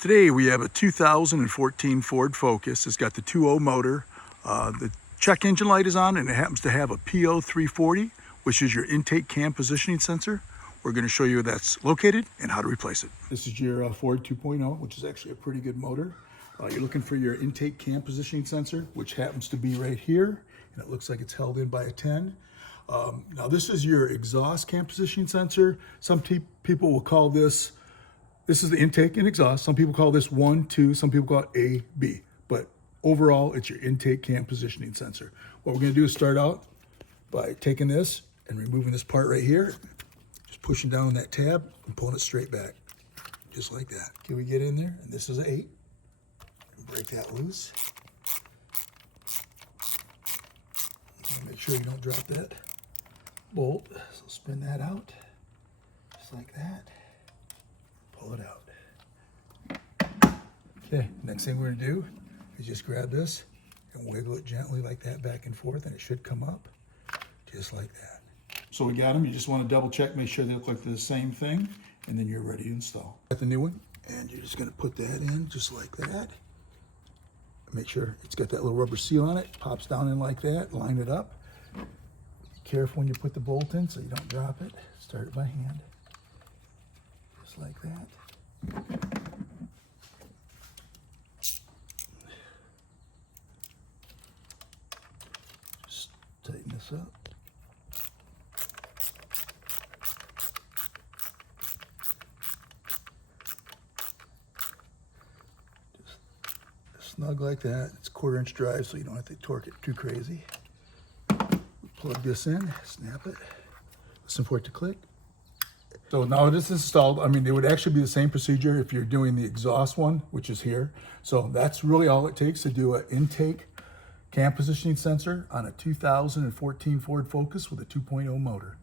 Today we have a 2014 Ford Focus. It's got the 2.0 motor. The check engine light is on and it happens to have a PO340, which is your intake cam positioning sensor. We're going to show you where that's located and how to replace it. This is your Ford 2.0, which is actually a pretty good motor. You're looking for your intake cam positioning sensor, which happens to be right here, and it looks like it's held in by a 10. Now this is your exhaust cam positioning sensor. Some people will call this is the intake and exhaust. Some people call this 1, 2, some people call it A, B. But overall, it's your intake cam positioning sensor. What we're gonna do is start out by taking this and removing this part right here, just pushing down on that tab and pulling it straight back, just like that. Okay, we get in there, and this is an 8. Break that loose. Make sure you don't drop that bolt. So spin that out, just like that. Pull it out. Okay, next thing we're gonna do is just grab this and wiggle it gently like that back and forth, and it should come up just like that. So we got them. You just want to double check, make sure they look like they're the same thing, and then you're ready to install. Got the new one, and you're just gonna put that in just like that. Make sure it's got that little rubber seal on it. Pops down in like that. Line it up. Be careful when you put the bolt in so you don't drop it. Start it by hand. Just like that. Just tighten this up. Snug like that. It's 1/4 inch drive, so you don't have to torque it too crazy. Plug this in, snap it, listen for it to click. So now it is installed. I mean, it would actually be the same procedure if you're doing the exhaust one, which is here. So that's really all it takes to do an intake cam positioning sensor on a 2014 Ford Focus with a 2.0 motor.